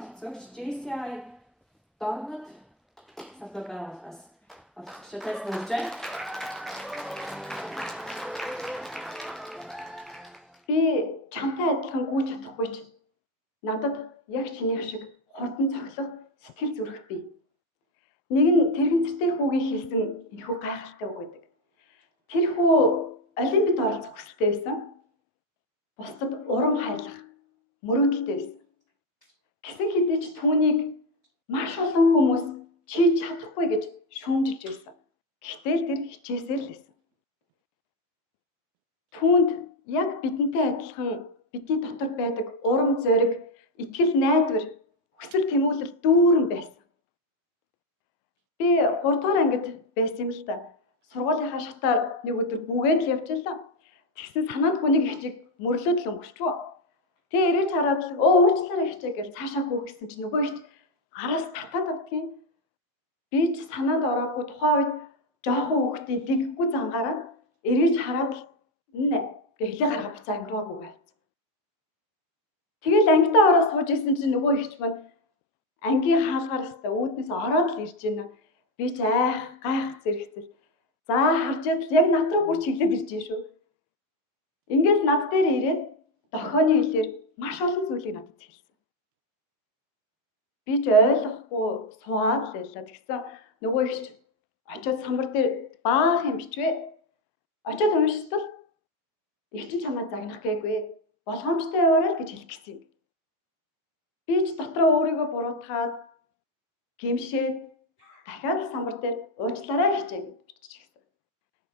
оролцогч JCI Дорнод салбар байгууллагаас оролцогчдоос нэрж байна. Би чамтай адилхан гүйж чадахгүй ч надад яг чинийх шиг хурдан цоглох сэтгэл зүрх бий. Нэг нь тэрэгцэртэй хүүгийн хэлсэн энэхүү гайхалтай үг байдаг. Тэр хүү олимпиад оролцох хүсэлтэй байсан. Бусдад урам хайлах мөрөөдөлтэй байсан. Гэсэн хэдий ч түүнийг маш олон хүмүүс чи чадахгүй гэж шүүмжилж байсан. Гэхдээ л тэр хичээсээр л байсан. Түүнд яг бидэнтэй адилхан бидний дотор байдаг урам зориг, итгэл найдвар, хүсэл тэмүүлэл дүүрэн байсан. Би 3 дугаар ангид байсан юм л да. Сургуулийнхаа шатаар нэг өдөр гүгээд л явж байлаа. Тэгсэн санаанд хүнийг их чиг мөрлөөд л өнгөрчвөө. Тэгээ ирээж хараад л уучлаарай хичээ гэж цаашаа гүөх гэсэн чинь нөгөө ихч араас татаад авдгийн. Би ч санаанд ороогүй тухайн үед жоохон хүүхдийн дэггүй зангаараа ирээж хараад л нэ гэ хэлээ гаргаа буцаа ангираагүй байвц. Тэгэл ангидаа ороод сууж исэн чинь нөгөө ихч маань ангийн хаалгаар өстө үүднээс ороод л ирж байна. Би ч гайх зэрэгцэл. За харж яд л яг над руу бүр чиглээд ирж байна шүү. Ингээл над дээр ирээд дохооны хэлээр маш олон зүйлийг надад хэлсэн. Би ч ойлгохгүй суугаад л байлаа. Тэгсэн нөгөө ихч очиод самбар дээр баах юм бичвэ. Очиод уншистал их ч чамаа загнах гээгүй. Болгоомжтой яваарай л гэж хэлэх гэсэн юм. Би ч дотроо өөрийгөө буруутгаад гимшээд дахиад самбар дээр уучлаарай хичээ гэж биччихсэн.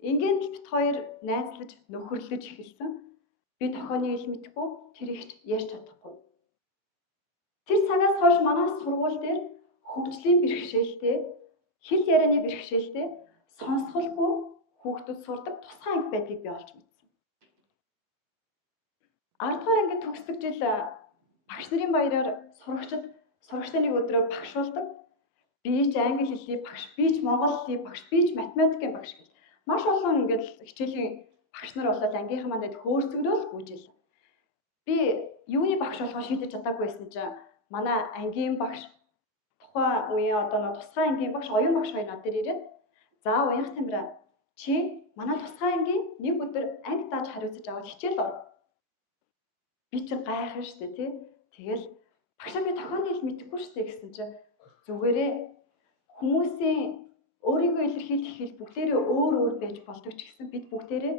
Ингээд л бит хоёр найзлаж нөхөрлөж эхэлсэн. Би тохооны ил мэдгүй, тэр ихч ярьж чадахгүй. Тэр цагаас хойш манай сургууль дээр хөгжлийн бэрхшээлтэй, хэл ярианы бэрхшээлтэй сонсголгүй хүүхдүүд сурдаг тусгай анги байдгийг би олж мэдсэн. 10 дугаар ангид төгсдөг жил багш нарын баяраар сурагчдын нэг өдрөөр багшуулдаг. Би ч англи хэлний багш, би ч монгол хэлний багш, би ч математикийн багш гэж маш олон ингээд хичээлийн багш нар болоод ангийнхан мандад хөөрцөгнөөл гүйжил. Би юуны багш болохоо шийдэж чадаагүй байсан чинь манай ангийн багш тухайн үеийн одоо тусгай ангийн багш, оюун багш хоёр над дээр ирээд за уянх тамира чи манай тусгай ангийн нэг өдөр анги дааж хариуцаж аваад хичээл ор. Би ч гайхав штэ тий. Тэгэл багшаа би тохооны хэл мэдэхгүй штэ гэсэн чинь зүгээрээ хүмүүсийн өөрийгөө илэрхийлэх хэл бүгдээрээ өөр байж болдог ч гэсэн бид бүгдээрээ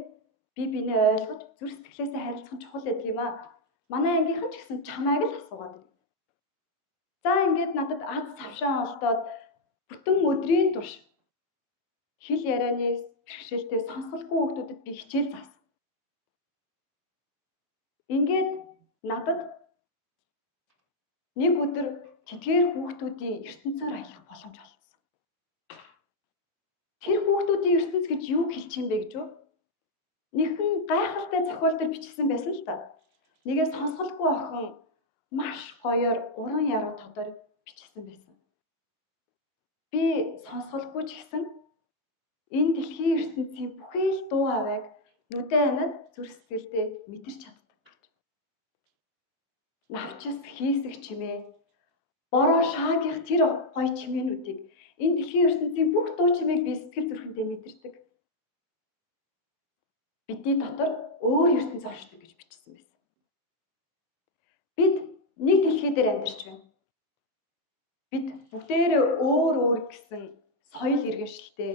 бие биенээ ойлгож зүрх сэтгэлээсээ харилцах нь чухал гэдэг юм аа. Манай ангийнхан ч гэсэн чамайг л асуугаад байна. За ингээд надад аз цавшаан олдоод бүтэн өдрийн турш хэл ярианы бэрхшээлтэй сонсголгүй хүүхдүүдэд би хичээл заасан. Ингээд надад нэг өдөр тэдгээр хүүхдүүдийн ертөнцөөр аялах боломж олсон. Тэр хүүхдүүдийн ертөнц гэж юу хэлж юм бэ гэж үү? Нэгэн гайхалтай зохиол төр бичсэн байсан л та. Нэгээ сонсголгүй охин маш гоёор уран яруу тодор бичсэн байсан. Би сонсголгүй ч гэсэн энэ дэлхийн ертөнцийн бүхэл дуу авайг нүдэн анаад зүрх сэтгэлдээ мэдэрч чаддаг гэж. Навчис хийсэх чимээ, бороо шаагийнх тэр гоё чимээнүүдийг энэ дэлхийн ертөнцийн бүх дуу чимээг би сэтгэл зүрхэндээ мэдэрдэг. Бидний дотор өөр ертөнц оршдог гэж бичсэн байсан. Бид нэг дэлхий дээр амьдарч байна. Бид бүгдээрээ өөр гэсэн соёл иргэншилтэй,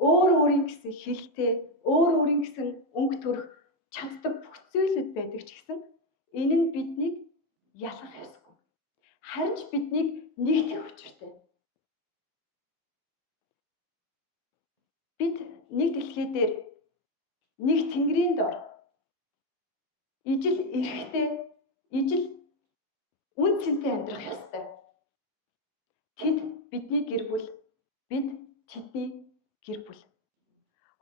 өөрийн гэсэн хэлтэй, өөрийн гэсэн өнгө төрх чаддаг бүх зүйлүүд байдаг ч гэсэн энэ нь биднийг ялгах ёсгүй. Харин ч биднийг нэгтгэх учиртай. Бид нэг дэлхий дээр нэг тэнгэрийн дор ижил эрэхтэй, ижил үн цэнтэй амьдрах ёстой. Тэд бидний гэр бүл, бид тэдний гэр бүл.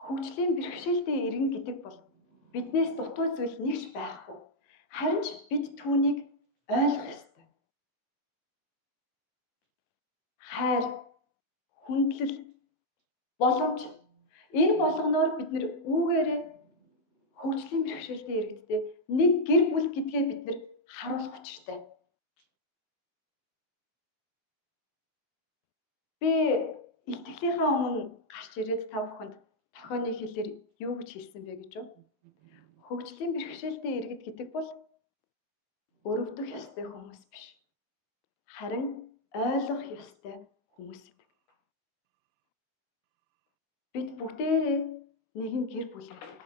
Хөгжлийн бэрхшээлтэй иргэн гэдэг бол биднээс дутуу зүйл нэгч байхгүй. Харин ч бид түүнийг ойлгох ёстой. Хайр, хүндлэл, боломж энэ болгоноор бид нэр үүгээрээ хөгжлийн бэрхшээлтэй иргэдтэй нэг гэр бүл гэдгээ бид нэр харуулах учиртай. Би илтгэлийнхаа өмнө гарч ирээд та бүхэнд тохионы хэлээр юу гэж хэлсэн бэ гэж үү? Хөгжлийн бэрхшээлтэй иргэд гэдэг бол өрөвдөх ёстой хүмүүс биш. Харин ойлгох ёстой хүмүүс гэдэг. Бид бүгдээрээ нэгэн гэр бүл байдаг.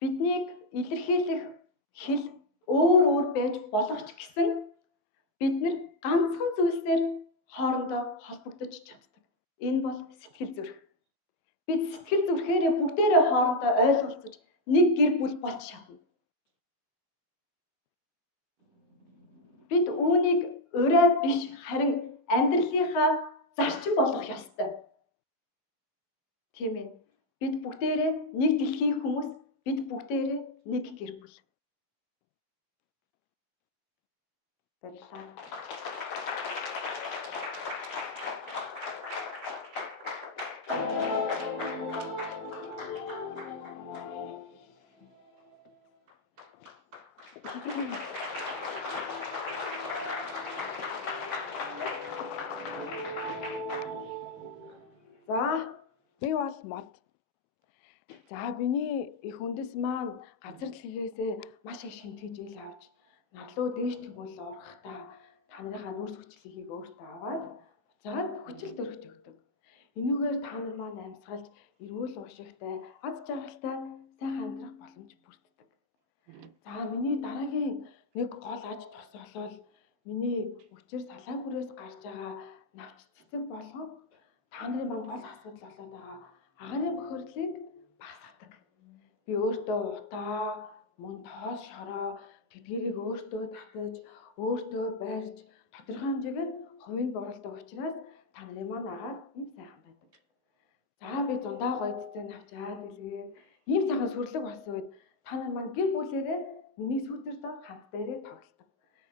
Биднийг илэрхийлэх хэл өөр байж болох ч гэсэн бид нар ганцхан зүйлсээр хоорондоо холбогдож чаддаг. Энэ бол сэтгэл зүрх. Бид сэтгэл зүрхээрээ бүгдээрээ хоорондоо ойлголцож нэг гэр бүл болж чадна. Бид үүнийг ураа биш харин амьдралынхаа зарчим болгох ёстой. Тийм ээ. Бид бүгдээрээ нэг дэлхийн хүмүүс, бид бүгдээрээ нэг гэр бүл. Баярлалаа. За, би бол мод. За, биний их үндэс маань газар дэлхийгээсээ маш их шимтгэжэл авч нарлуу дээш төгөөл урахтаа та нарынхаа нүүрс хүчлийг өөртөө аваад буцаад хүчил төрөж өгдөг. Энүүгээр та нар маань амьсгалж эрүүл уушигтай, аз жаргалтай сайхан амьдрах боломж бүрддэг. За, миний дараагийн нэг гол аж тус бол миний өчир салаа бүрээс гарч байгаа навч цэцэг болгон та нарын маань гол асуудал болоод байгаа агарын бохирлыг багасгадаг. Би өөртөө утаа, мөн тоос шороо тэдгэрийг өөртөө татаж, өөртөө барьж, тодорхой хэмжээгээр хувийн боролдог учраас та нарын маань агаар ийм сайхан байдаг. За, би зундаа гоё цэцэг навчаад илгээд ийм сайхан сүрлэг болсон үед та нар маань гэр бүлээрээ миний сүүдэр дор хамтдаа ирээд тоглодог.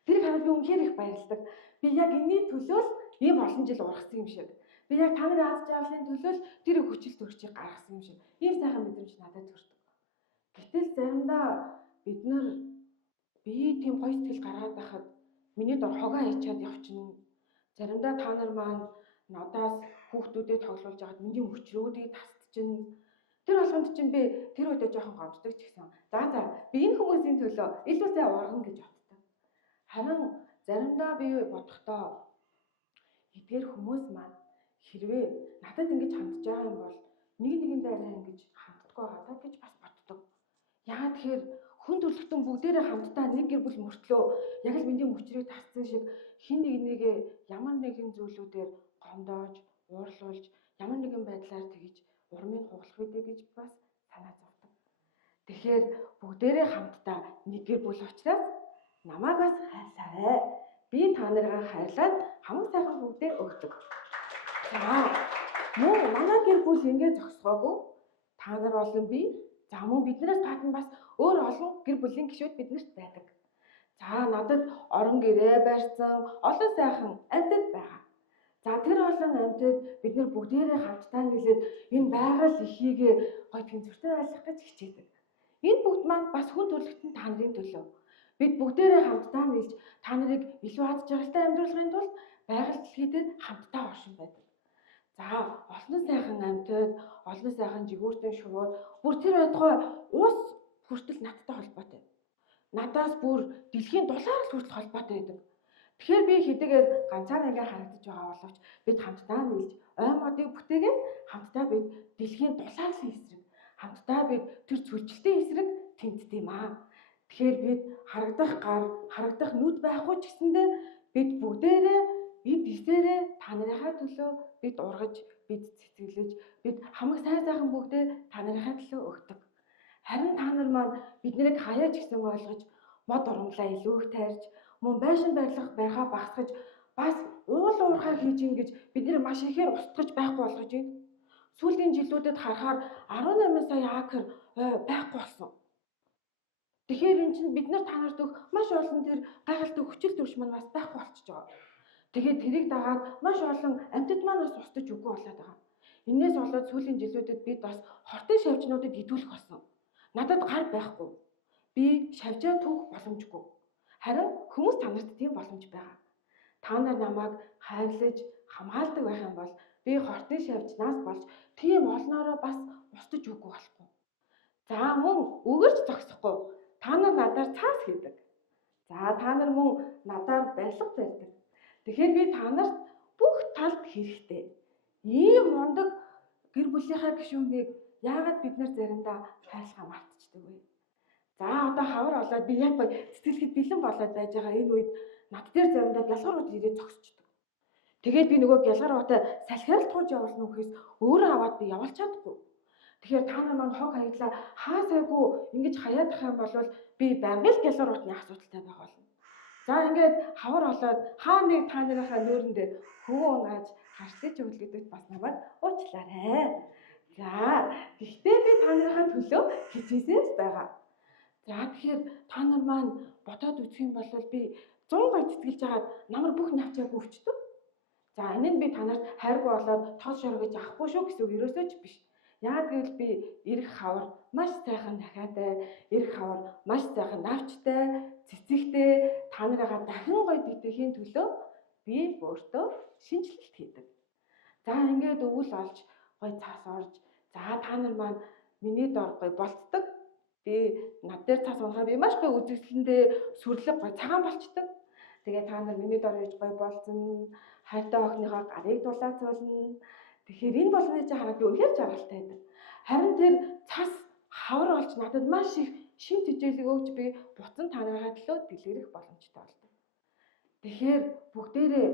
Тэр хараад би үнэхээр их баярлагдав. Би яг энэний төлөө л ийм олон жил ургасан юм шиг. Би яг та нарын аз жаргалын төлөө л тэр хүчил төрчийг гаргасан юм шиг. Ийм сайхан мэдрэмж надад төрдөг. Гэтэл заримдаа бид нар тийм гоё сэтгэл гаргаад байхад миний дор хогоо ячаад явчихна. Заримдаа та нар маань надаас хүүхдүүдэд тоглуулж байгаад миний мөчрүүдийг тасдчихна. Тэр болгонд чинь би тэр үедээ жоохон гомддог ч гэсэн. За би энэ хүмүүсийн төлөө илүү сайн ургана гэж боддог. Харин заримдаа би бодохдоо эдгээр хүмүүс маань хэрвээ надад ингэж хандж байгаа юм бол нэгэндээ арай ингэж ханддаггүй байгаа гэж бас боддог. Яагаад тэгэхээр хүн төрлөختөн бүгдээрээ хамтдаа нэг гэр бүл мөртлөө яг л миний мөчрийг тасцсан шиг хин нэгээ ямар нэгэн зүйлүүдээр гомдоож, уурлуулж, ямар нэгэн байдлаар тэгж урмыг хугалах үедээ гэж бас санаа зовдог. Тэгэхээр бүгдээрээ хамтдаа нэг гэр бүл учраас намайг бас хайрлаарай. Би та нарыг хайрлаад хамаг сайхан бүгдээ өгдөг. За, мөн манай гэр бүл ингэ зогсгоогүй. Та нар болон би, за мөн биднээс гадна бас өөр олон гэр бүлийн гишүүд биднэрт байдаг. За, надад орон гэрээ барьсан олон сайхан амьтад байгаа. За, тэр олон амьтад бид нар бүгдээрээ хамтдаа нийлээд энэ байгаль эхийг гоё тэнцвэртэй байлгах гэж хичээдэг. Энэ бүгд маань бас хүн төрлөختөн та нарын төлөө. Бид бүгдээрээ хамтдаа нийлж та нарыг илүү аз жаргалтай амьдруулахын тулд байгаль дэлхий дээр хамтдаа оршин байдаг. За, олон сайхан амьтад, олон сайхан жигүүртэн шувууд бүр тэр байтугай ус хүртэл надтай холбоотой. Надаас бүр дэлхийн дулаар л хүртэл холбоотой байдаг. Тэгэхээр би хэдийгээр ганцаараа ингээ харагдаж байгаа боловч бид хамтдаа нийлж ой модыг бүтээгээд хамтдаа бид дэлхийн дулаалсан эсрэг, хамтдаа бид тэр цөлжилтийн эсрэг тэмцдэг юм аа. Тэгэхээр бид харагдах гар, харагдах нүд байхгүй ч гэсэндээ бид бүгдээрээ бид эсээрээ та нарынхаа төлөө бид ургаж, бид цэцгэлэж, бид хамаг сайхан бүгдээ та нарынхаа төлөө өгдөг. Харин та нар маань биднийг хаяа ч гэсэн ойлгож, мод урамлаа илүү их тайрж, мөн байшин барилах байхаа багасгаж, бас уул уурхай хийж ингэж бид нэр маш ихээр устгаж байхгүй болгож байна. Сүүлийн жилүүдэд харахаар 18 сая акр байхгүй болсон. Тэгэхээр эн чинь бид нар та нарт өгөх маш олон тэр гайхалтай хүчил төрш маань бас байхгүй болчихж байгаа. Тэгээд тэрийг дагаад маш олон амьтад маань бас устж үгүй болоод байгаа. Инээс болоод сүүлийн жилүүдэд бид бас хортой шавжнуудад идүүлэх болсон. Надад гар байхгүй. Би шавжаа түүх боломжгүй. Харин хүмүүс та нарт тийм боломж байгаа. Та нар намайг хайрлаж хамгаалдаг байх юм бол би хортын шавьчнаас болж тийм олноороо бас устж үгүй болохгүй. За мөн өгөрч зогсохгүй. Та нар надаар цаас хийдэг. За та нар мөн надаар барилга барьдаг. Тэгэхээр би та нарт бүх талд хэрэгтэй. Ийм мундаг гэр бүлийнхаа гишүүнийг яагаад бид нар заримдаа хайрлахаа мартчихдаг вэ? За одоо хавар болоод би яг гоё цэцгэлэхэд бэлэн болоод байж байгаа энэ үед над дээр заримдаа гялгарууд ирээд зогсчихдог. Тэгээд би нөгөө гялгаруутай салхиар л тууж явуулна үхээс өөрөө аваад би явуулж чадахгүй. Тэгэхээр та нар маань хог хаяглаа хаа сайгүй ингэж хаяадах юм бол би байнга л гялгаруутны асуудалтай байх болно. За ингээд хавар болоод хаа нэг та нарынхаа нөөрөн дээр хөвөө унгааж харцаж өгөл гэдэгт бас намайг уучлаарай. За гэхдээ би та нарынхаа төлөө хичээсээс байгаа. За тэгэхээр та нар маань бодоод үзэх юм бол би 100 гой цэцгэлж хагаад намар бүх навчааг өвчдөг. За энэ нь би танарт хайргүй болоод тол шоргож авахгүй шүү гэсэн үг ерөөсөө ч биш. Яагаад гэвэл би эрх хавар маш сайхан дахиатай, эрх хавар маш сайхан навчтай, цэцэгтэй та нарыгаа дахин гоё битгэхийн төлөө би өөртөө шинжилэлт хийдэг. За ингээд өвөл олж гоё цаас орж, за та нар маань миний дор гоё болцдог. Би над дээр цаас унахаар би маш гоё үзэгсэлэндээ сүрлэг гоё цагаан болчдөг. Тэгээ та нар миний дор ирж гоё болзон, хайртай охиныхоо гарыг дулаацуулна. Тэгэхээр энэ болгоныг чи хараад би үнэхээр жаргалтай байдаг. Харин тэр цас хавар олж надад маш их шин тэжээлэг өгч би буцан та нарынхаа төлөө дэлгэрэх боломжтой болдог. Тэгэхээр бүгдээрээ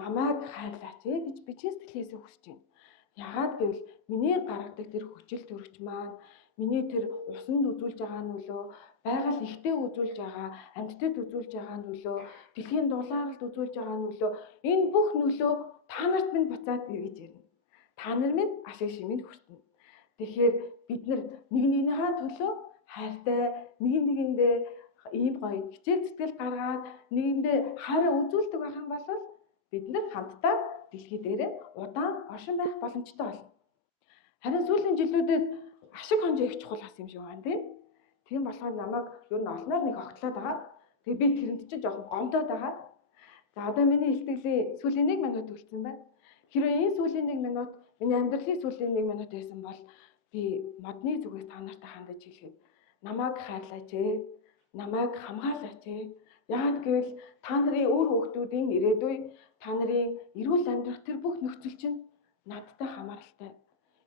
намайг хайрлаач гэж би чин сэтгэлээсээ хүсэж байна. Яагаад гэвэл миний гаргадаг тэр хүчил төрөгч маань миний тэр усанд үзүүлж байгаа нөлөө, байгаль ихтэй үзүүлж байгаа, амьтдад үзүүлж байгаа нөлөө, дэлхийн дулаалд үзүүлж байгаа нөлөө, энэ бүх нөлөө та нарт минь буцаад эргэж ирнэ. Та нар минь ашиг шимэнд хүртэнэ. Тэгэхээр бид нар нэг нэгнийхээ төлөө хайртай, нэг нэгэндээ ийм гоё хичээл зүтгэл гаргаад нэгэндээ хайраа үзүүлдэг байх юм бол бид нар хамтдаа дэлхий дээр удаан оршин байх боломжтой болно. Харин сүүлийн жилүүдэд ашиг хонжоо их чухал ас юм шиг байна тийм. Тийм болохоор намайг ер нь олноор нэг огтлоод байгаа. Тэгээ би тэрэнд чинь жоохон гомдоод байгаа. За одоо миний илтгэлийн сүүлийн 1 минут үлдсэн байна. Хэрвээ энэ сүүлийн 1 минут миний амьдралын сүүлийн 1 минут байсан бол би модны зүгээс та нартай хандаж хэлэхэд намайг хайрлаач ээ, намайг хамгаалаач ээ. Яагаад гэвэл та нарын өөр хүүхдүүдийн ирээдүй, та нарын эрүүл амьдрах тэр бүх нөхцөл чинь надтай хамааралтай.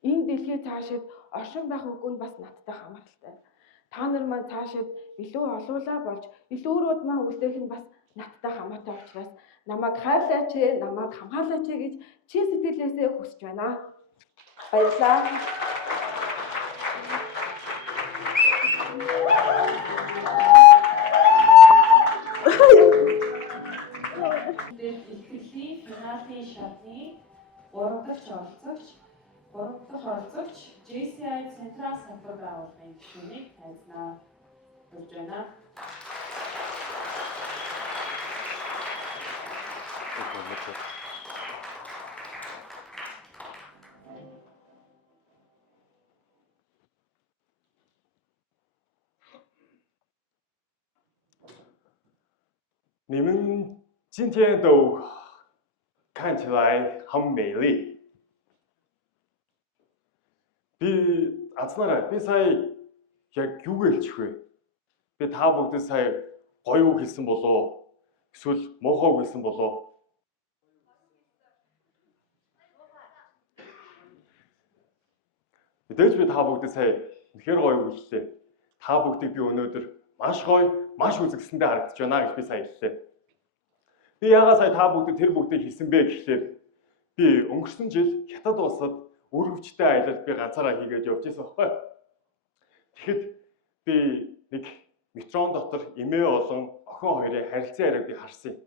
Энэ дэлхий цаашид оршин байх үгүй нь бас надтай хамааралтай. Та нар маань цаашид илүү олуулаа болж илүү өрөөдмаа үлдээх нь бас надтай хамаатай учраас намайг хайрлаач ээ, намайг хамгаалаач ээ гэж чин сэтгэлээсээ хүсэж байна. Баярлалаа. Илтгэлийн финалийн шатны 3 дахь оролцогч JCI Централ санхүү байгууллагын гишүүнийг танилцуулна. Хүрж байна.你们今天都看起来很美丽。Би азнараа би сая яг юу гэлчих вэ? Би та бүгдэд сая гоё үг хэлсэн болоо? Эсвэл муухай үг хэлсэн болоо? Мэдээж би та бүгдэд сая үнэхээр гоё үг хэллээ. Та бүгдийг би өнөөдөр маш гоё, маш үзэгсэндээ харагдаж байна гэж би сая хэллээ. Би яагаад сая та бүгдэд тэр бүгдийг хэлсэн бэ гэхлээр би өнгөрсөн жил Хятад улсад үр хөвчтэй аялалд би ганцаараа хийгээд явж байсан байхгүй. Тэгэхэд би нэг метрон дотор эмээ болон охин хоёрын харилцан яриаг би харсан юм.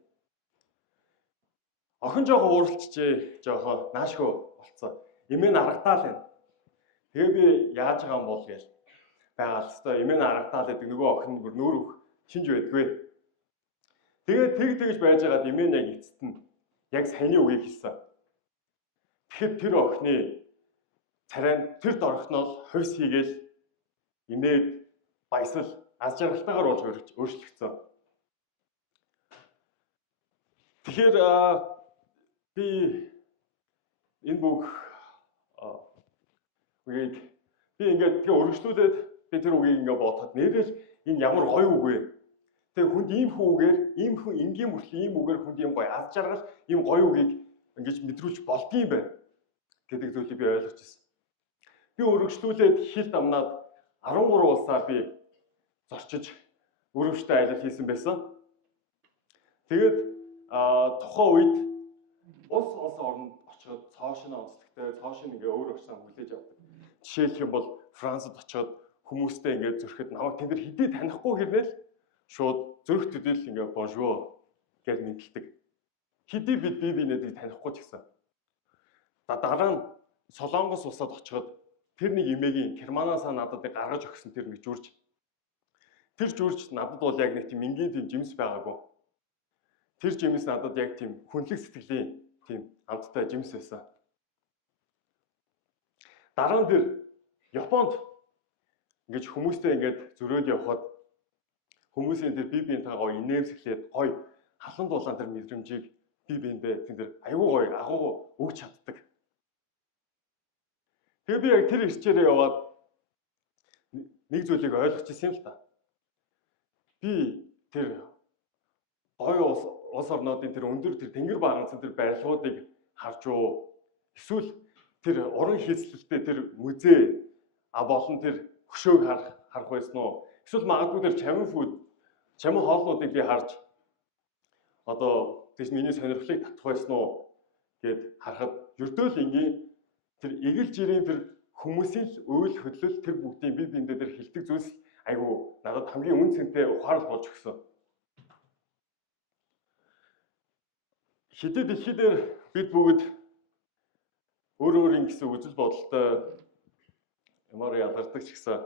Охин жоохон ууралчжээ, жоохон наашгүй болцсон. Эмээ нь аргадаал байна. Тэгээ би яаж байгаа юм бол гээл байгаал хэвээр эмээ нь аргадаал гэдэг нөгөө охин бүр нүүр өх шинж байдгүй. Тэгээд тэгж байж байгаад эмээ нь яг эцэст нь яг саяны үгийг хэлсэн. Тэгэхэд тэр охины царайнд тэр дорхноос хувьс хийгээл эмээд баясал аз жаргалтайгаар болж өөрчлөгдсөн. Тэгэхээр би энэ бүх үгийг би ингээд тэгээ өргөжлүүлээд би тэр үгийг ингээд бодоход нэрэл энэ ямар гоё үг вэ? Тэгээ хүнд ийм хүн үгээр, ийм хүн энгийн мөртлөө ийм үгээр хүнд ийм гоё аз жаргал, ийм гоё үгийг ингэж мэдрүүлж болдгийм байна гэдэг зүйлийг би ойлгож ирсэн. Би өргөжлүүлээд хил дамнаад 13 улсаар би зорчиж өрөвчтэй аялал хийсэн байсан. Тэгээд тухайн үед улс оронд очиод цоошин онцлогтой, цоошин ингээ өөр очсон хүлээж авдаг. Жишээлх юм бол Францад очиод хүмүүстэй ингээ зөрөхөд намайг тэнд хэдий танихгүй хэрнээл шууд зөрөх төдийл ингээ бонжоо гэж нэмэлдэг. Хэдий бид биенээдийг танихгүй ч гэсэн. Дараа нь Солонгос улсад очиод тэр нэг эмээгийн Германаасаа надад гаргаж өгсөн тэр нэг жүрж. Тэр жүрж надад бол яг нэг тийм энгийн тийм жимс байгаагүй. Тэр жимс надад яг тийм хүнлэг сэтгэлийн тийм амттай жимс байсан. Дараа нь тэр Японд ингэж хүмүүстэй ингэж зөрөөд явхад хүмүүсийн тэр бие биенээ гоё инээмсэглээд гоё халан дулаан тэр мэдрэмжийг бие биендээ тэр аюу гоё агуу өгч чаддаг. Тэгээ би яг тэр ирчээрээ яваад нэг зүйлийг ойлгож ирсэн юм л та. Би тэр гоё улс орнуудын тэр өндөр тэр тэнгэр багцсан тэр барилгуудыг харж уу эсвэл тэр уран хийцлэлтэй тэр музей болон тэр хөшөөг харах байсан уу? Эсвэл магадгүй тэр чамин хоолнуудыг би харж одоо тийш миний сонирхлыг татах байсан уу гэд харахад ердөөл ингийн тэр эгэл жирийн тэр хүмүүсийн үйл хөдлөл тэр бүгдийн бие биендээ тэр хилдэг зүйлс айгу надад хамгийн үн цэнтэй ухаарал болж өгсөн. Хэдий дэлхий дээр бид бүгд өөр өөрийн гэсэн үзэл бодолтой ямар ядардаг ч гэсэн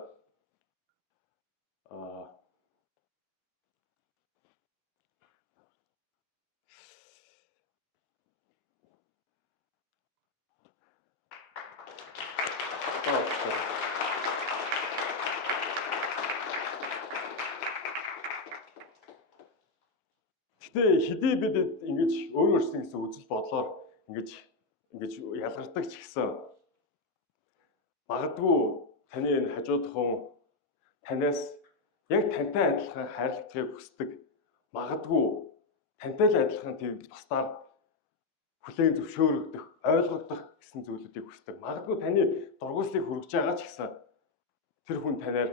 Гэтэ хэдий бид ингэж өөрсдөө гэсэн үзэл бодлоор ингэж ялгардаг ч гэсэн магадгүй таны энэ хажуудах хүн танаас яг тантай адилхан хайрлагтахыг хүсдэг. Магадгүй тантай л адилхан тийм бусдаар хүлээн зөвшөөрөгдөх, ойлгогдох гэсэн зүйлүүдийг хүсдэг. Магадгүй таны дургуйслыг хүргэж байгаа ч гэсэн тэр хүн танаар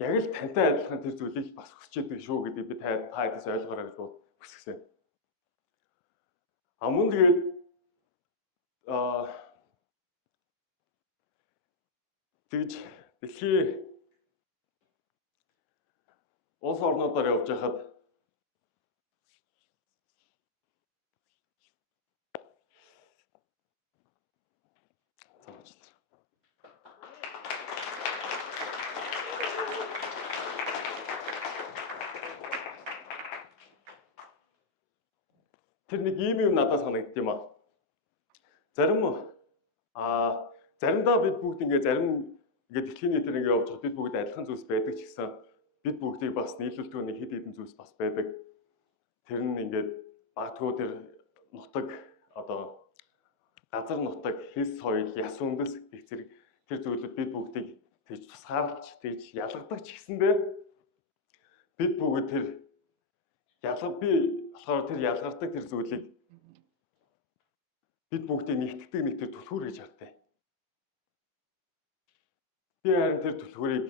яг л тантай адилхан тэр зүйлийг бас хүсэж байдаг шүү гэдэг би та хэд ойлгоорой гэж хүсгэсэн. Мөн тэгээд тэгж дэлхий улс орнуудаар явж байхад тэр нэг юм надад санагдд юм аа. Заримдаа бид бүгд зарим дэлхийн нийтээр явж байгаа бид бүгд адилхан зүйлс байдаг ч гэсэн бид бүгдийг бас нийлүүлдэг нэг хэд хэдэн зүйлс бас байдаг. Тэр нь багтгүй тэр нутаг одоо газар нутаг, хэс соёл, яс үндэс гэх зэрэг тэр зүйлүүд бид бүгдийг тэгж тусгаарлаж, тэгж ялгадаг ч гэсэндээ бид бүгд тэр ялгардаг тэр зүйлийг бид бүгдийг нэгтгэдэг нэг тэр түлхүүр гэж хардтай. Би харин тэр түлхүүрийг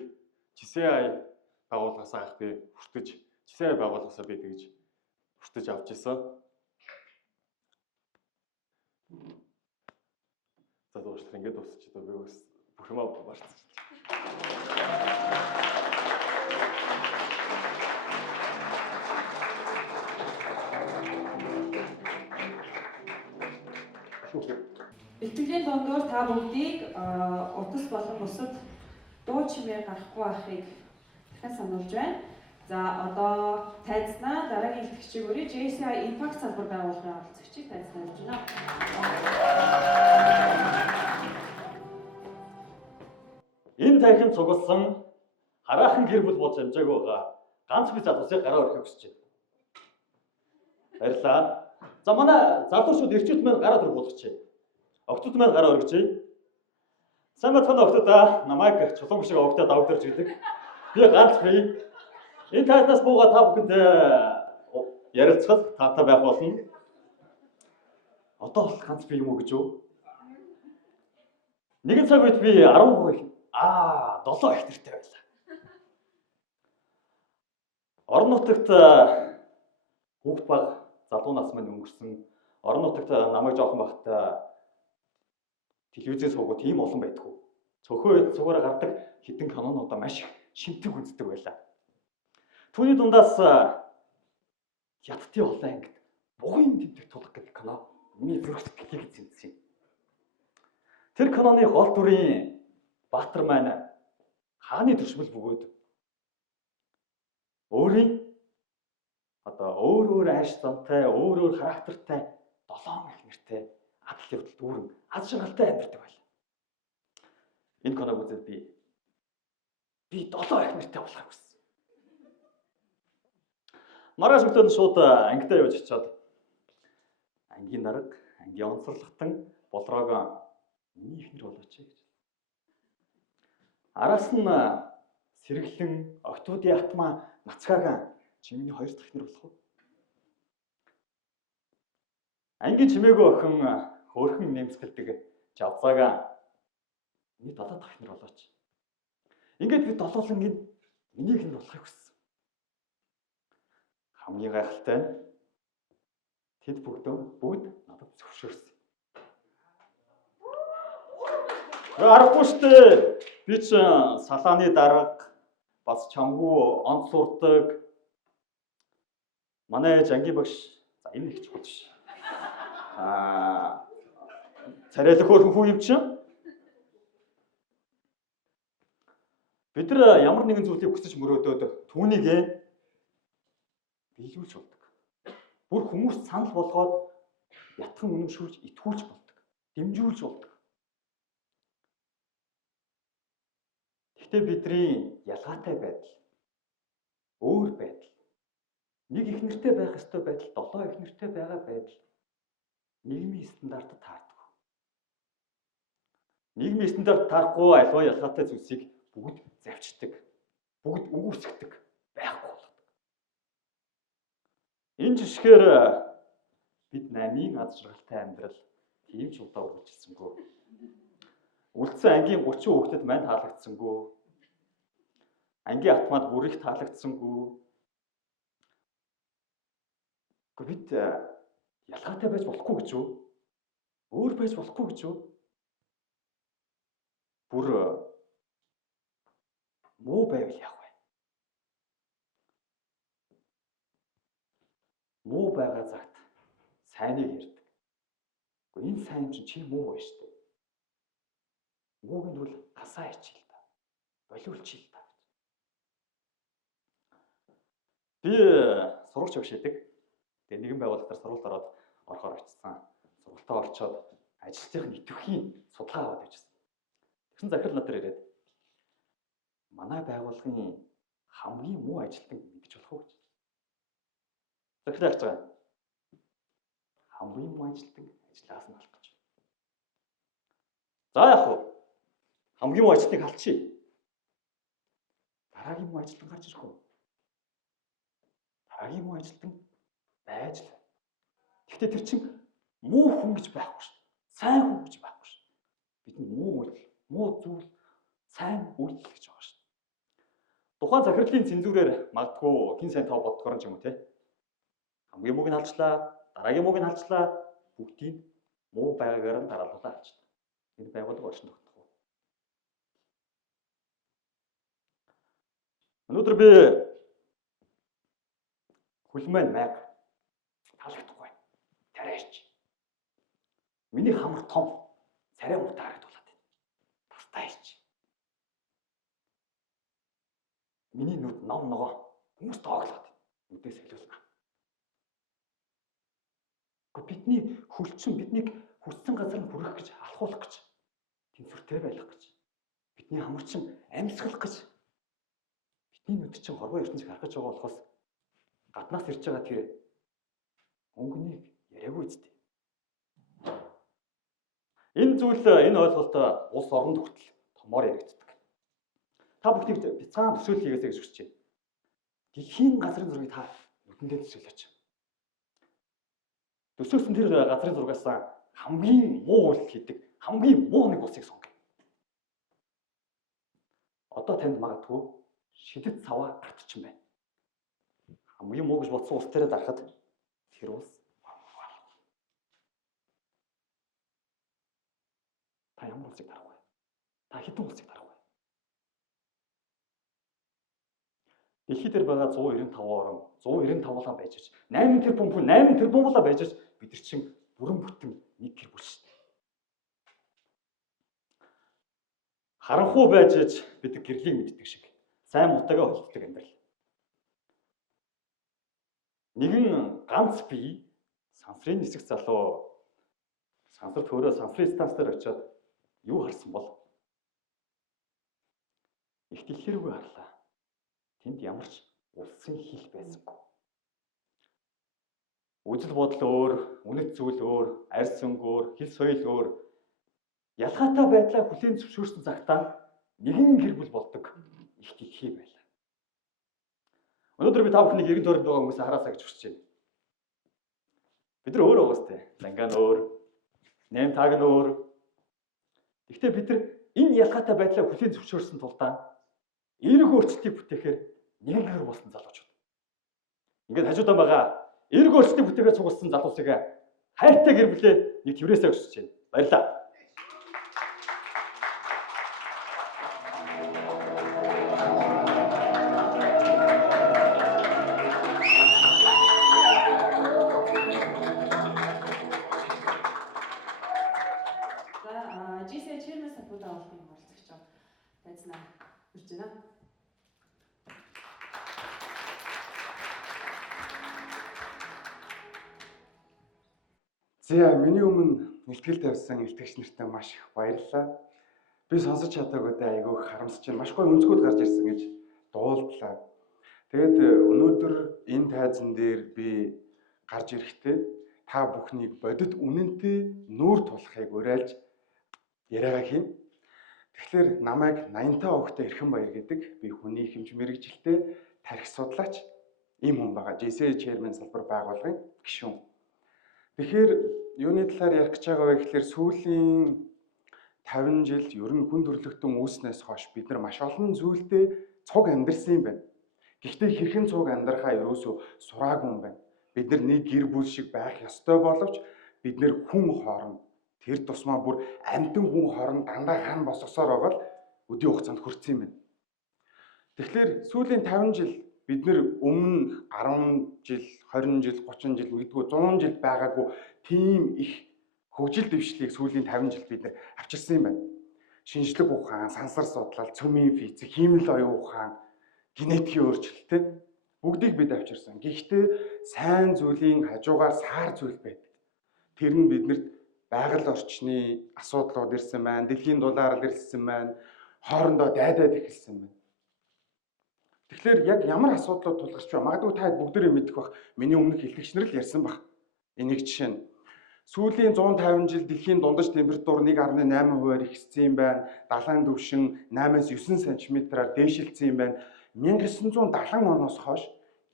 GCI байгууллагаас анх би хүртэж, GCI байгууллагаасаа би тэгж хүртэж авч ирсэн. За дуусах ингээд дуусчих одоо би бас бүх юмаа барьцчих. Бэлтгэлийн дундуур та бүгдийг утас болон бусад дуу чимээ гарахгүй байхыг дахин сануулж байна. За одоо тайзнаа дараагийн итгэгчийг өрөө GCI Impact салбар байгууллагын оролцогчийг тайзнаа гэж байна. Энэ танхим цугласан хараахан гэр бүл болж амжаагүй байгаа ганц би залуусыг гараа өрхөх хүсэж байна. Баярлалаа. За манай залуучууд ирчүүд маань гараа төр болгочих. Октод маань гараа өргөжье. Сайн бацхан октодаа намайг чулуун шиг октод давдэрж гэдэг. Би ганц бий. Энэ тааснаас бууга та бүхэнд ярилцах таатай байх болно. Одоо бол ганц бий юм уу гэж юу? Нэгэн цаг үед би 7 их нэртэй байлаа. Орон нутагт хүүхд баг залуу нас маань өнгөрсөн. Орон нутагт намайг жоохон багтаа телевизээс суугаад тийм олон байдгүй. Цөхөө цугаараа гардаг хитэн кинонуудаа маш шинтэг үздэг байлаа. Түүний дундаас Ятдын олон ангид бугын тэмдэг тулах гэдэг кино миний зүрхт гэлийг зэмсэн. Тэр киноны гол дүрийн баатар маань хааны төшмөл бөгөөд өөрийн өөр айш замтай, өөр характертай 7 их нэртэй адал явдал дүүрэн аз жаргалтай амьдардаг байлаа. Энэ киног үзээд би 7 их нэртэй болохыг хүссэн. Маргааш өглөө нь шууд ангидаа явж очиод ангийн дарга, ангийн онцлогтон болроог миний ихнэр болооч гэж. Араас нь сэргэлэн октодын атмаа нацгаагаан чи миний 2 дахь ихнэр болох уу? Ангийн чимээгүй охин хөөрхөн нэмсгэлдэг жавцаагаан миний 7 дахь ихнэр болооч. Ингээд бид долоолон миний ихнэр болохыг хүссэн. Хамгийн гайхалтай нь тэд бүгд надад зөвшөөрсөн. Аргагүй штэ. Би ч салааны дарга бас чамгүй онц сурдаг. Манай ангийн багш за энэ их чухал биш. Царайлах хөөрхөн хүн юм чинь. Бид нар ямар нэгэн зүйлийг хүсэж мөрөөдөөд түүнийг биелүүлж болдог. Бүр хүмүүс санал болгоод ятхан үнэмшүүлж итгүүлж болдог. Дэмжүүлж болдог. Гэхдээ бидний ялгаатай байдал, өөр байдал, нэг их нэртэй байх ёстой байдал, 7 их нэртэй байгаа байдал нийгмийн стандартад таардаг. Нийгмийн стандарт таарахгүй альва ялгаатай зүйлсийг бүгд завчдаг, бүгд үгүйсгдэг байхгүй болдог. Энэ жишгээр бид намын аз жаргалтай амьдрал тийм ч удаа үргэлжилсэнгүй. Үлдсэн ангийн 30 хүүхдэд мань таалагдсангүй. Ангийн автомат бүр их таалагдсангүй. Бид ялгаатай байж болохгүй гэж юу? Өөр байж болохгүй гэж юу? Бүр муу байвал яах вэ? Муу байгаа цагт сайныг ярьдаг. Гэхдээ энэ сайн чинь чи муу байна шүү дээ. Мууг нь бол гасаа ичил та. Болиулчил та. Би сурагч явшидаг. Тэгээ нэгэн байгууллагаар сургалт ороод орохоор очсон. Сургалтаа орчоод ажилтны идэвхийн судалгаа аваад явжсэн. Тэгсэн захирал надад ирээд манай байгууллагын хамгийн муу ажилтныг мэдэж болох уу гэж. Захирал яаж байгаа? Хамгийн муу ажилтныг ажлаас нь алах гэж. За яах вэ? Хамгийн муу ажилтныг алчихъя. Дараагийн муу ажилтан гарч ирэх үү? Дараагийн муу ажилтан байж л. Гэхдээ тэр чинь муу хүн гэж байхгүй шүү. Сайн хүн гэж байхгүй шүү. Бидний муу үйл, муу зүйл, сайн үйлдэл гэж байгаа шүү. Тухайн захирлын цензурээр магадгүй хин сайн тоо боддгоор юм уу те? Хамгийн мууг нь алчлаа, дараагийн мууг нь алчлаа, бүгдийг муу байгаагаар нь дараалалаа алчлаа. Энэ байгууллага орчин тогтнох. Өнөөдөр би хүлмэн майг таалагдахгүй. Тариач. Миний хамар том, царай муутай харагдуулаад байна. Тастай ич. Миний нүд ном ногоо хүмүүс дооглоод нүдээ солиулна. Бидний хөлчин биднийг хүссэн газар нь хүрэх гэж алхуулах гэж тэнцвэртэй байх гэж бидний хамарчин амьсгалах гэж бидний нүд чинь хорвоо ертөнцийг харах гэж байгаа болохоос гаднаас ирж байгаа тэр өнгөнийг яриаггүй үстэй. Энэ зүйл энэ ойлголт улс оронд хүртэл томоор яригддаг. Та бүхнийг бяцхан төсөөлөл хийгээсэй гэж хүсэж байна. Дэлхийн газрын зургийг та нүдэндээ төсөөлөөч. Төсөөлсөн тэр газрын зургаас хамгийн муу үйлдэл хийдэг, хамгийн муу нэг улсыг сонгоё. Одоо танд магадгүй шидэт цаваа гартчин байна. Хамгийн муу гэж бодсон улс дээр дарахад тэр улс та ямар улсыг дарах вэ? Та хэдэн улсыг дарах вэ? Дэлхий дээр байгаа 195 орн, 195-аа байж аж 8 тэрбумлаа байж аж бид нар чинь бүрэн бүтэн нэг гэр бүл шүү дээ. Харанхуй байж аж бид гэрлийг мэддэг шиг сайн мутагаа холддог амьдрал. Нэгэн ганц бие сансрын нисэх залуу сансар төөрөө сансрын станц дээр очиод юу харсан бол их дэлхийрүүгээ харлаа. Тэнд ямар ч улсын хил байсангүй. Үзэл бодол өөр, үнэт зүйл өөр, арьс өнгө өөр, хэл соёл өөр. Ялгаатай байдлаа хүлээн зөвшөөрсөн цагтаа нэгэн гэр бүл болдог их дэлхий байлаа. Өнөөдөр би та бүхнийг эргэн тойронд байгаа хүмүүсээ хараасаа гэж хүсэж байна. Бид нар өөр байгаа сте. Ланган өөр, нэм таг нь өөр. Гэхдээ бид нар энэ ялгаатай байдлаа хүлээн зөвшөөрсөн тулдаа эерэг өөрчлөлтийг бүтээхээр нэгэн гэр болсон залуучууд. Ингээд хажуудаа байгаа эерэг өөрчлөлтийг бүтээхээр цугласан залуусыг хайртай гэр бүлээ нэг тврээсээ өсөж байна. Баярлалаа. GC chairman сапууд авахын оролцогч тайзнаа ирж байна. За миний өмнө илтгэл тавьсан илтгэгч нартай маш их баярлалаа. Би сонсож чадаагүй айгүй харамсаж байна. Маш гоё өнцгүүд гарч ирсэн гэж дуулдлаа. Тэгээд өнөөдөр энэ тайзан дээр би гарч ирэхдээ та бүхнийг бодит үнэнтэй нүүр тулахыг уриалж яриагаа хийн. Тэгэхээр намайг 85 огтой Эрхэн Баяр гэдэг би хүний хэмж мэрэгжилтэй тарих судлаач ийм хүн байгаа. GC chairman салбар байгууллагын гишүүн. Тэгэхээр юуны талаар ярих гэж байгаа вэ гэхээр сүүлийн 50 жил ер нь хүн төрөлхтөн үүснээс хойш бид нар маш олон зүйлдээ цуг амьдрсан юм байна. Гэхдээ хэрхэн цуг амьдрахаа ерөөсөө сураагүй юм байна. Бид нар нэг гэр бүл шиг байх ёстой боловч бид нар хүн хооронд тэр тусмаа бүр амьтан хүн хооронд дандаа хан босгосоор байгаа л өдийн хугацаанд хүрсэн юм байна. Тэгэхээр сүүлийн 50 жил бид нар өмнө 10 жил, 20 жил, 30 жил, мэдгүй 100 жил байгаагүй тийм их хөгжил дэвшлийг сүүлийн 50 жил бид нар авчирсан юм байна. Шинжлэх ухаан, сансар судлал, цөмийн физик, хиймэл оюун ухаан, генетикийн өөрчлөлттэй бүгдийг бид авчирсан. Гэхдээ сайн зүйлийн хажуугаар саар зүйл байдаг. Тэр нь биднэрт байгаль орчны асуудлууд ирсэн байна, дэлхийн дулаарл ирсэн байна, хоорондоо дайдаад эхэлсэн байна. Тэгэхээр яг ямар асуудлууд тулгарч байна? Магадгүй та бүгдээрээ мэдэх бах. Миний өмнөх хэлтгэгч нар л ярьсан бах. Энийг жишээ нь сүүлийн 150 жил дэлхийн дундаж температур 1.8%-аар ихссэн юм байна. Далайн түвшин 8-9 см-аар дээшилсэн юм байна. 1970 оноос хойш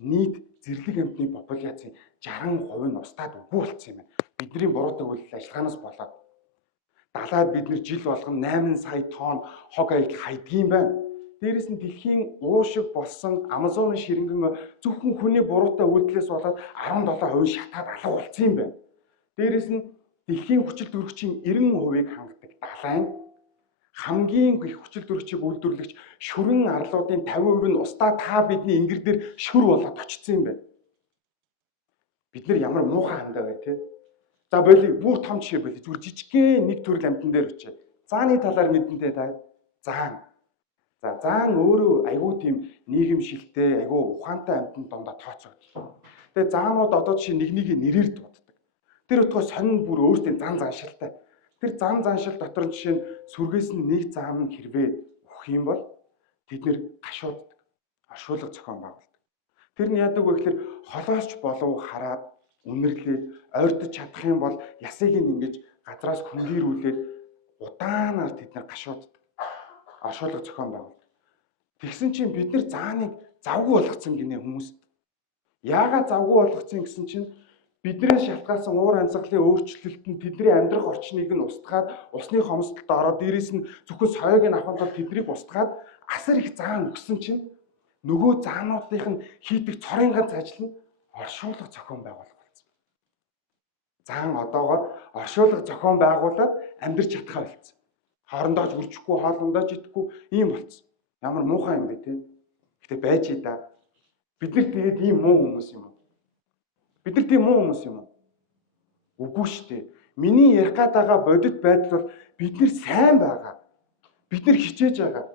нийт зэрлэг амьтны популяцийн 60% нь устдаад үгүй болчихсон юм байна. Бидний буруутай үйл ажиллагаанаас болоод далайд бид нар жил болгон 8 сая тонн хог аяг хайдгийн байна. Дээрээс нь дэлхийн уушиг болсон Амазоны ширэнгэн зөвхөн хүний буруутай үйлдэлээс болоод 17% шатаад алга болсон юм байна. Дээрээс нь дэлхийн хүчил төрөгчийн 90%-ийг хангадаг далайн хамгийн их хүчил төрөгчийг үйлдвэрлэгч шүрэн арлуудын 50% нь устдаа та бидний ингэр дээр шүр болоод очсон юм байна. Бид нар ямар муухай хандаа бай тээ. За боли бүр том жишээ боли зүгээр жижигхэн нэг төрөл амьтан дээр очие. Зааны талаар мэдэнтэй та заан. За заан өөрөө айгүй тийм нийгэмшилтэй, айгүй ухаантай амьтан дондоо тооцогдсон. Тэгээ заанууд одоо жишээ нэг нэрээр дууддаг. Тэр утгаар сонин бүр өөртөө зан заншилтай. Тэр зан заншил дотор жишээ нь сүргээс нь нэг заан хэрвээ өгөх юм бол тэд нэр гашууддаг. Оршуулга зохион байгуулдаг. Тэр нь яадаг вэ гэхээр холоосч болов хараад үнэрлээд ойртож чадах юм бол ясыг нь ингэж газраас хүндийрүүлээд удаанаар тэд нар гашууддаг. Оршуулга зохион байгуулдаг. Тэгсэн чинь бид нар зааныг завгүй болгоцсон гинэ хүмүүс. Яагаад завгүй болгоцсон гэсэн чинь биднээс шалтгаалсан уур амьсгалын өөрчлөлт нь тэдний амьдрах орчныг нь устгаад, усны хомсдолд ороод дээрээс нь зөвхөн соёог нь авахын тулд тэднийг устгаад асар их заан өгсөн чинь нөгөө заануудын нь хийдэг цорын ганц ажил нь оршуулга зохион байгуулах болсон. Заан одоогоор оршуулга зохион байгуулад амьдрч чадхаа болсон. Хоорондоо ч үржихгүй, хоолндоо ч идэхгүй ийм болсон. Ямар муухай юм бэ те. Гэтэ байж и да. Бид нар тэгээд ийм муу хүмүүс юм уу? Бид нар тийм муу хүмүүс юм уу? Үгүй шүү дээ. Миний ярих гээд байгаа бодит байдал бол бид нар сайн байгаа. Бид нар хичээж байгаа.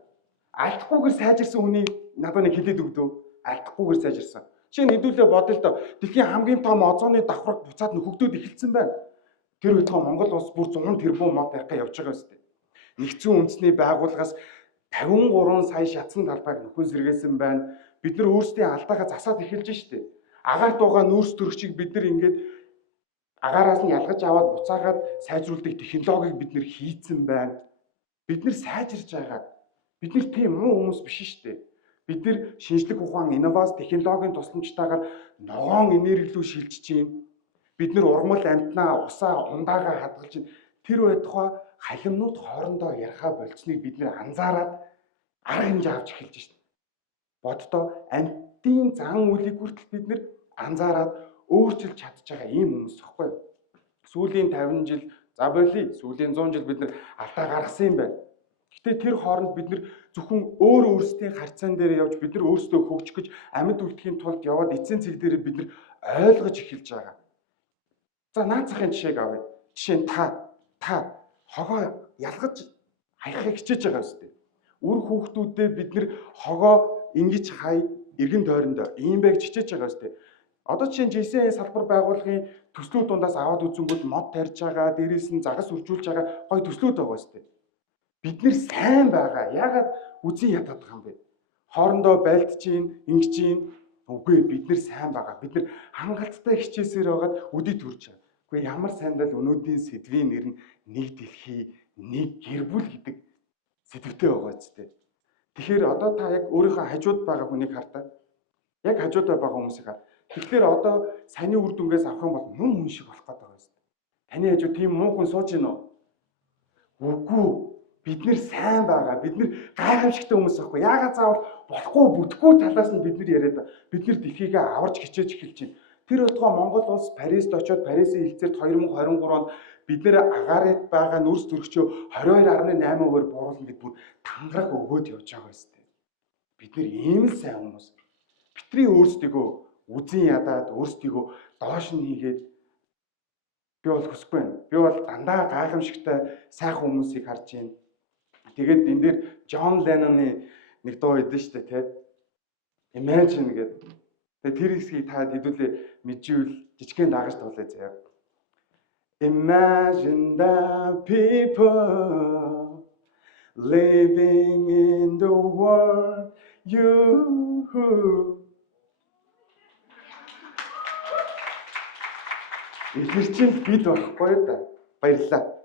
Алдахгүйгээр сайжирсан хүний надад нэг хэлээд өгдөө. Алдахгүйгээр сайжирсан. Жишээ нь хэдүүлээ бодъё л доо. Дэлхийн хамгийн том озоны давхраг буцаад нөхөгдөөд эхэлсэн байна. Тэр үед Монгол улс бүр 100 тэрбум мод ярих явж байгаа шүү дээ. Нэгдсэн үндэсний байгууллагаас 53 сая шатсан талбайг нөхөн сэргээсэн байна. Бид нар өөрсдийн алдаагаа засаад эхэлж штэ. Агаар дуугаа нүүрс төрөгчийг бид нар ингээд агаараас нь ялгаж аваад буцаагаад сайжруулдаг технологиг бид нар хийцэн байна. Бид нар сайжирж байгаа. Бид нар тийм муу хүмүүс биш штэ. Бид нар шинжлэх ухаан, инновац, технологийн тусламжтайгаар ногоон энерги рүү шилжиж байна. Бид нар ургамал амтнаа, усаа, ундаагаа хадгалж байна. Тэр байтугай халимнууд хоорондоо ярихаа болцсныг бид нар анзаараад арга хэмжээ авч эхэлж штэ. Боддоо амтын зан үйлийг хүртэл бид нар анзаараад өөрчилж чадж байгаа ийм хүмүүс ихгүй юу? Сүүлийн 50 жил, за болий, сүүлийн 100 жил бид нар алдаа гаргасан юм байна. Гэтэ тэр хооронд бид нар зөвхөн өөрсдийн харьцаан дээр явж бид нар өөрсдөө хөгжих гэж амьд үлдэхийн тулд яваад эцсийн цэг дээр бид нар ойлгож эхэлж байгаа. За наацхийн жишээг авъя. Жишээ нь та хогоо ялгаж хаяхыг хичээж байгаа юм шүү дээ. Үр хүүхдүүдэд бид нар хогоо ингэж хай эргэн тойрондоо ийм байг хичээж байгаа шүү дээ. Одоо жишээ нь JCI салбар байгууллагын төслүүд дундаас аваад үзэнгүүт мод тарьж байгаа, дээрээс нь загас үржүүлж байгаа гой төслүүд байгаа шүү дээ. Бид нэр сайн байгаа. Яагаад үзий ядаад байгаа юм бэ? Хоорондоо байлдаж чинь, ингэж чинь. Үгүй бид нэр сайн байгаа. Бид нэр хангалттай хичээсээр байгаад үдий төрж байгаа. Үгүй ямар сайндал өнөөдрийн сэдвийн нэр нь нэг дэлхий, нэг гэр бүл гэдэг сэдвтэй байгаа ч тийм. Тэгэхээр одоо та яг өөрийнхөө хажууд байгаа хүнийг хартаа. Яг хажууд байгаа хүмүүсийг хар. Тэгэхээр одоо саяны үр дүнгээс авах юм бол муу хүн шиг болох гэдэг байгаа юм. Таны хажууд тийм муу хүн сууж гинөө. Үгүй бид нэр сайн байгаа. Бид нэр гайхамшигтай хүмүүс байхгүй. Яагаад заавал болохгүй бүтэхгүй талаас нь бид нэр яриад бид нэр дэлхийгээ аварж хичээж эхэлж байна. Тэр өтгөө Монгол улс Парист очоод Парисын хэлцээрт 2023 онд бид нэр агаарт байгаа нүрс төрөгчөө 22.8%-аар бууруулна гэд бүр тангараг өгөөд явж байгаа юм. Бид нэр ийм л сайн хүмүүс. Бидний өөрсдийгөө үзэн ядаад өөрсдийгөө доош нь хийгээд би бол хүсэхгүй байна. Би бол дандаа гайхамшигтай сайхан хүмүүсийг харж байна. Тэгээд энэ дээр Джон Ленноны нэг дуу идэв шүү дээ, тийм. Imagine гэдэг. Тэгээд тэр хэсгийг та хэдүүлээ мэдчихвэл жижигхэн дагаж туулаа заяа. Imagine the people living in the world you. Ихэрчил бид байхгүй да. Баярлалаа.